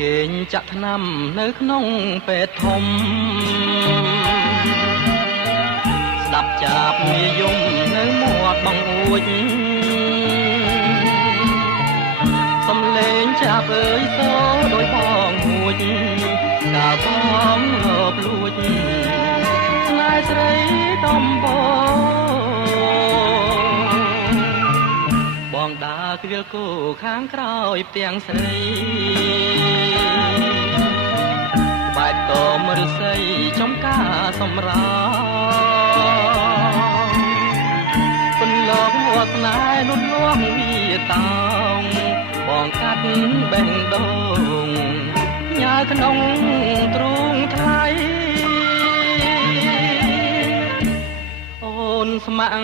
គេងចាក់ថ្នាំនៅក្នុងពេទ្យធំស្ដាប់ចាប់និយមនៅមាត់បងអួចសំលេងចាប់អើយសូដោយបងហួចកាលបងងប់លួចស្នេហ៍ស្រីដំបងដើរគ្រាលគោខាងក្រោយផ្ទាំងស្រីបែបតមឫស្សីចំការសម្រាពន្លកវត្តស្នេហ៍លុតលាស់វាតោងបងកាត់បេះដូងញ៉ាក្នុងទ្រូងថ្លៃអូនស្ម័គ្រ